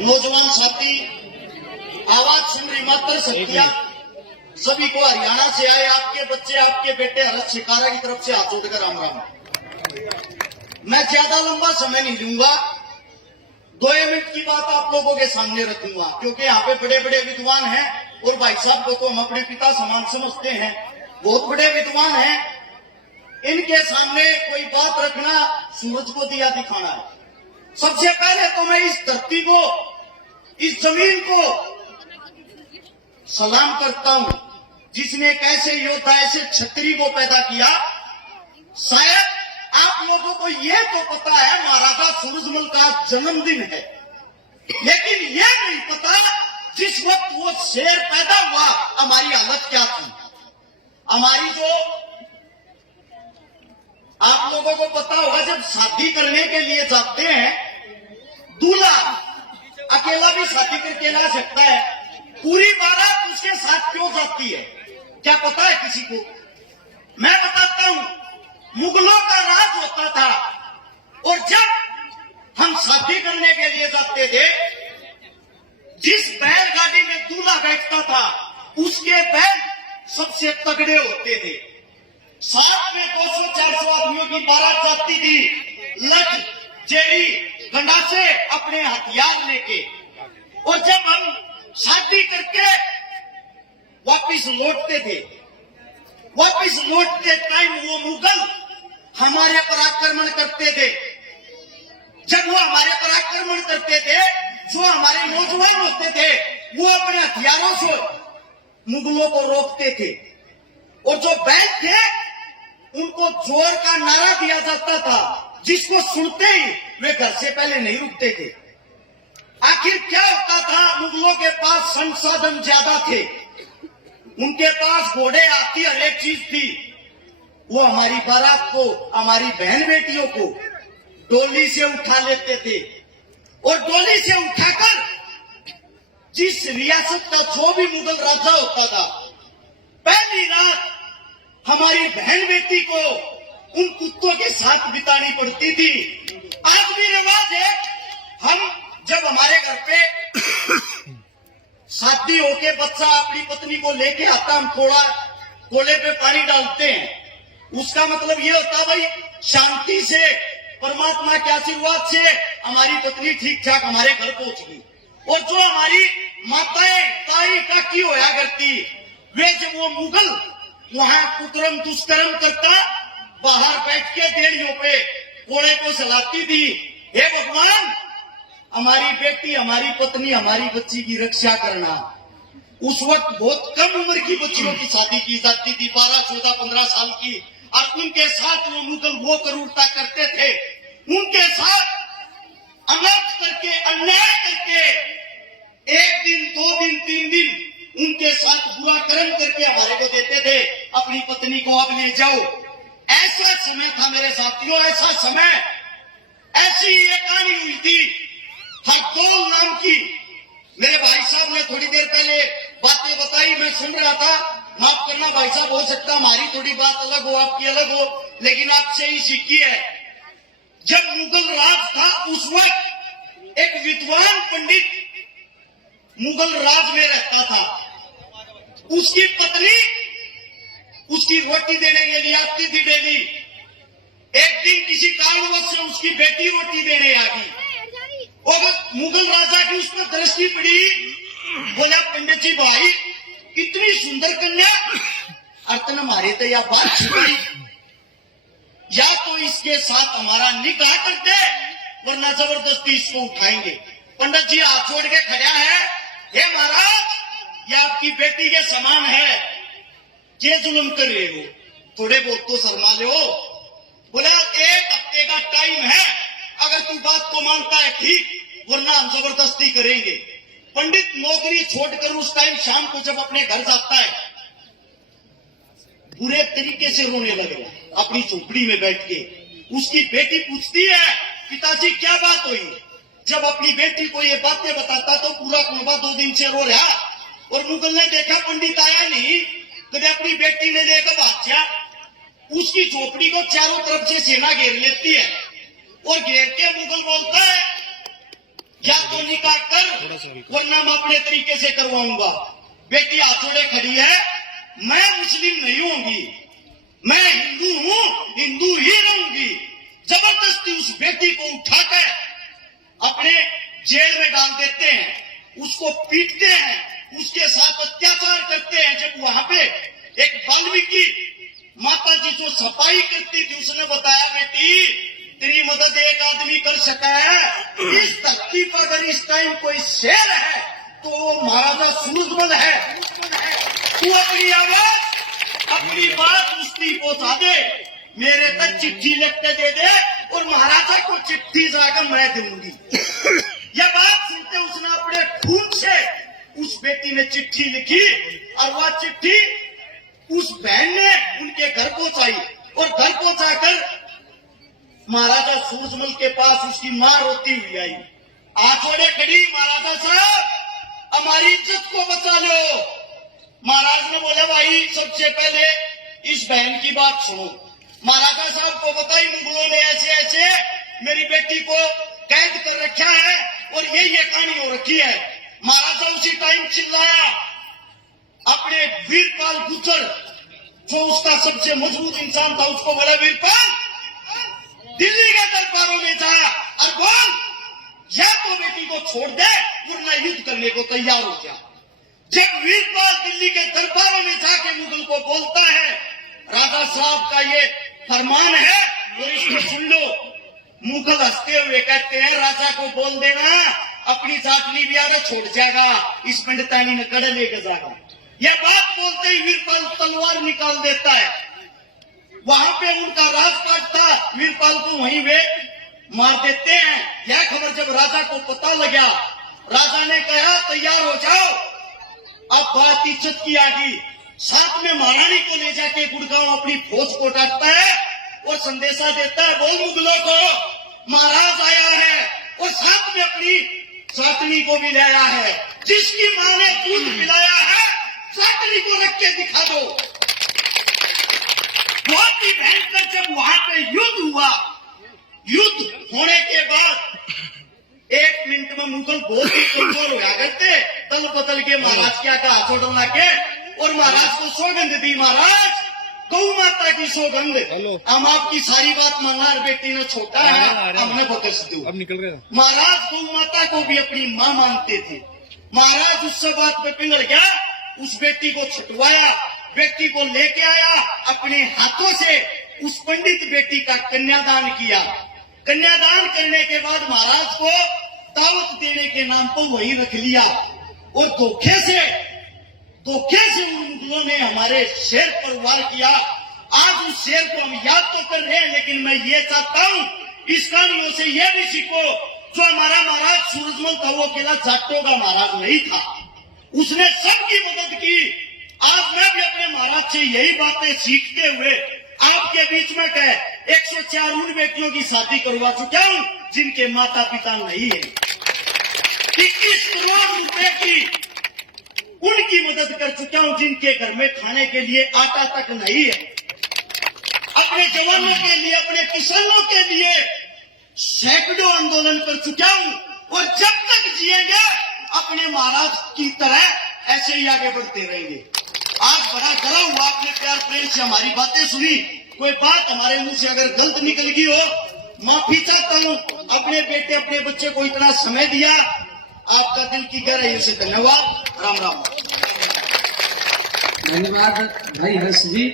नौजवान साथी, आवाज सुन रही मात्र सत्या, सभी को हरियाणा से आए आपके बच्चे, आपके बेटे हरत शिकारा की तरफ से हाथ जोड़कर राम राम। मैं ज्यादा लंबा समय नहीं लूंगा, 2 मिनट की बात आप लोगों के सामने रखूंगा, क्योंकि यहाँ पे बड़े बड़े विद्वान हैं और भाई साहब को तो हम अपने पिता समान समझते हैं, बहुत बड़े विद्वान हैं। इनके सामने कोई बात रखना सूरज को दिया दिखाना है। सबसे पहले तो मैं इस धरती को, इस जमीन को सलाम करता हूं, जिसने एक ऐसे योद्धा, ऐसे छत्री को पैदा किया। शायद आप लोगों को यह तो पता है महाराजा सूरजमल का जन्मदिन है, लेकिन यह नहीं पता जिस वक्त वो शेर पैदा हुआ हमारी हालत क्या थी। हमारी जो आप लोगों को पता होगा, जब शादी करने के लिए जाते हैं, दूल्हा अकेला भी शादी करके ला सकता है, पूरी बारात उसके साथ क्यों जाती है क्या पता है किसी को? मैं बताता हूं, मुगलों का राज होता था और जब हम शादी करने के लिए जाते थे, जिस बैलगाड़ी में दूल्हा बैठता था उसके बैल सबसे तगड़े होते थे। साथ में 200-400 आदमियों की बारात जाती थी, लठ जेड़ी गंडासे अपने हथियार लेके। और जब हम शादी करके वापिस लौटते थे, वापिस लौटते टाइम वो मुगल हमारे पर आक्रमण करते थे। जब वो हमारे पर आक्रमण करते थे, जो हमारे नौजवान होते थे वो अपने हथियारों से मुगलों को रोकते थे, और जो बैल थे उनको जोर का नारा दिया जाता था, जिसको सुनते ही वे घर से पहले नहीं रुकते थे। आखिर क्या होता था, मुगलों के पास संसाधन ज्यादा थे, उनके पास घोड़े, हाथी, हर एक चीज थी। वो हमारी बारात को, हमारी बहन बेटियों को डोली से उठा लेते थे, और डोली से उठाकर जिस रियासत का जो भी मुगल राजा होता था, पहली रात हमारी बहन बेटी को उन कुत्तों के साथ बितानी पड़ती थी। आज भी रिवाज है, हम जब हमारे घर पे शादी होके बच्चा अपनी पत्नी को लेके आता, हम थोड़ा कोले पे पानी डालते हैं, उसका मतलब ये होता भाई शांति से, परमात्मा के आशीर्वाद से हमारी पत्नी ठीक ठाक हमारे घर पहुंच गई। और जो हमारी माताएं, ताई, काकी होया करती, वे जब वो मुगल वहां कुकर्म दुष्कर्म करता, बाहर बैठ के देड़ियों पे कोड़े को सलाती थी, हे भगवान हमारी बेटी, हमारी पत्नी, हमारी बच्ची की रक्षा करना। उस वक्त बहुत कम उम्र की बच्चियों की शादी की जाती थी, 12, 14, 15 साल की, और उनके साथ वो मुगल वो क्रूरता करते थे, उनके साथ अनर्थ करके, अन्याय करके 1 दिन, 2 दिन, 3 दिन उनके साथ बुरा कर्म करके हमारे को देते थे, अपनी पत्नी को अब ले जाओ। ऐसा समय था मेरे साथियों, ऐसा समय, ऐसी एक कहानी हुई थी हरदौल नाम की। मेरे भाई साहब ने थोड़ी देर पहले बातें बताई, मैं सुन रहा था, माफ करना भाई साहब, हो सकता हमारी थोड़ी बात अलग हो, आपकी अलग हो, लेकिन आपसे ही सीखी है। जब मुगल राज था उस वक्त एक विद्वान पंडित मुगल राज में रहता था, उसकी पत्नी उसकी रोटी देने के लिए आती थी डेली। एक दिन किसी कारणवश से उसकी बेटी रोटी देने आ गई, और मुगल राजा की उस पर दृष्टि पड़ी, बोला पंडित जी भाई इतनी सुंदर कन्या अर्तन हमारे तो या बात छुपी, या तो इसके साथ हमारा निकाह कर दे वरना जबरदस्ती इसको उठाएंगे। पंडित जी हाथ जोड़ के खड़ा है, हे महाराज ये आपकी बेटी के समान है, ये जुल्म कर रहे हो, थोड़े बहुत तो शर्मा लो। बोला 1 हफ्ते का टाइम है, अगर तू बात को मानता है ठीक, वरना हम जबरदस्ती करेंगे। पंडित नौकरी छोड़कर उस टाइम शाम को जब अपने घर जाता है, बुरे तरीके से रोने लगे अपनी झोपड़ी में बैठ के। उसकी बेटी पूछती है, पिताजी क्या बात हुई? जब अपनी बेटी को ये बातें बताता तो पूरा कुनबा 2 दिन से रो रहा, और मुगल ने देखा पंडित आया नहीं, तो अपनी बेटी ने देखा बादशाह, उसकी झोपड़ी को चारों तरफ से सेना घेर लेती है, और घेर के मुगल बोलता है या तो निकाह कर वरना मैं अपने तरीके से करवाऊंगा। बेटी हाथ जोड़े खड़ी है, मैं मुस्लिम नहीं होंगी, मैं हिंदू हूं, हिंदू ही रहूंगी। जबरदस्ती उस बेटी को उठाकर अपने जेल में डाल देते हैं, उसको पीटते हैं, उसके साथ अत्याचार करते हैं। जब वहां पे एक वाल्मीकि माता जी जो सफाई करती थी, उसने बताया बेटी तेरी मदद एक आदमी कर सका है, इस धरती पर अगर इस टाइम कोई शेर है तो महाराजा सूरजमल है। तू अपनी आवाज अपनी बात उसकी पहुंचा दे, मेरे तक चिट्ठी लिख के दे दे और महाराजा को चिट्ठी जाकर मैं दूंगी। यह बात सुनते उसने अपने खून से उस बेटी ने चिट्ठी लिखी और वह चिट्ठी उस बहन ने उनके घर पहुंचाई और घर पहुंचाकर महाराजा सूरजमल के पास उसकी मां रोती हुई आई, आंखों खड़ी, महाराजा साहब हमारी इज्जत को बचा लो। महाराज ने बोला भाई सबसे पहले इस बहन की बात सुनो। महाराजा साहब को बताई मुगलों ने ऐसे ऐसे मेरी बेटी को कैद कर रखा है और ये कहानी हो रखी है। महाराजा उसी टाइम चिल्लाया, अपने वीरपाल गुजर जो उसका सबसे मजबूत इंसान था उसको बोला वीरपाल दिल्ली के दरबारों में जा और बोल या तो बेटी को छोड़ दे वरना युद्ध करने को तैयार हो जा। जब वीरपाल दिल्ली के दरबारों में जाके मुगल को बोलता है राजा साहब का ये फरमान है और इसको सुन लो, मुगल हंसते हुए कहते हैं राजा को बोल देना अपनी जाटनी भी आगे छोड़ जाएगा, इस पंडितानी ने कड़े लेकर जाएगा। यह बात बोलते ही वीरपाल तलवार निकाल देता है। वहां पे उनका राजपाट था, वीरपाल को वहीं वे मार देते हैं। यह खबर जब राजा को पता लगा, राजा ने कहा तैयार हो जाओ, अब बात इज्जत की आगी। साथ में महारानी को ले जाके गुड़गांव अपनी फौज को डांटता है और संदेशा देता है बोल मुगलों को महाराज आया है और साथ में अपनी सातनी को भी ले आया है, जिसकी मां ने दूध पिलाया है सातनी को रख के दिखा दो। बहुत ही भयंकर जब वहां पे युद्ध हुआ, युद्ध होने के बाद 1 मिनट में मुगल बहुत ही कमजोर हुआ करते, तल बदल के महाराज क्या कहा छोड़ ला के और महाराज को सौगंध दी, महाराज गौ माता की सौगंध हम आपकी सारी बात मानना, बेटी ने छोटा है हमने बकस दो। अब निकल रहे महाराज गौ माता को भी अपनी मां मानते थे। महाराज उस बात पे पिघल गया, उस बेटी को छुटवाया, बेटी को लेके आया, अपने हाथों से उस पंडित बेटी का कन्यादान किया। कन्यादान करने के बाद महाराज को दावत देने के नाम पर वही रख लिया और धोखे से उन मुगलों ने हमारे शेर पर वार किया। आज उस शेर को हम याद तो कर रहे हैं, लेकिन मैं ये चाहता हूं इस कहानियों से ये भी सीखो, जो हमारा महाराज सूरजमल था वो अकेला जाटों का महाराज नहीं था, उसने सबकी मदद की। आज मैं भी अपने महाराज से यही बातें सीखते हुए आपके बीच में कह 104 उन बेटियों की शादी करवा चुका हूं जिनके माता पिता नहीं है। 21 करोड़ रुपए की उनकी मदद कर चुका हूं जिनके घर में खाने के लिए आटा तक नहीं है। अपने जवानों के लिए, अपने किसानों के लिए सैकड़ों आंदोलन कर चुका हूं और जब तक जिएंगे अपने महाराज की तरह ऐसे ही आगे बढ़ते रहेंगे। आज बड़ा डरा हुआ, आपने प्यार प्रेम से हमारी बातें सुनी, कोई बात हमारे मुंह से अगर गलत निकल गई हो माफी चाहता हूं। अपने बेटे अपने बच्चे को इतना समय दिया, आपका दिल की गहराई से धन्यवाद। राम राम। धन्यवाद भाई हर्ष जी।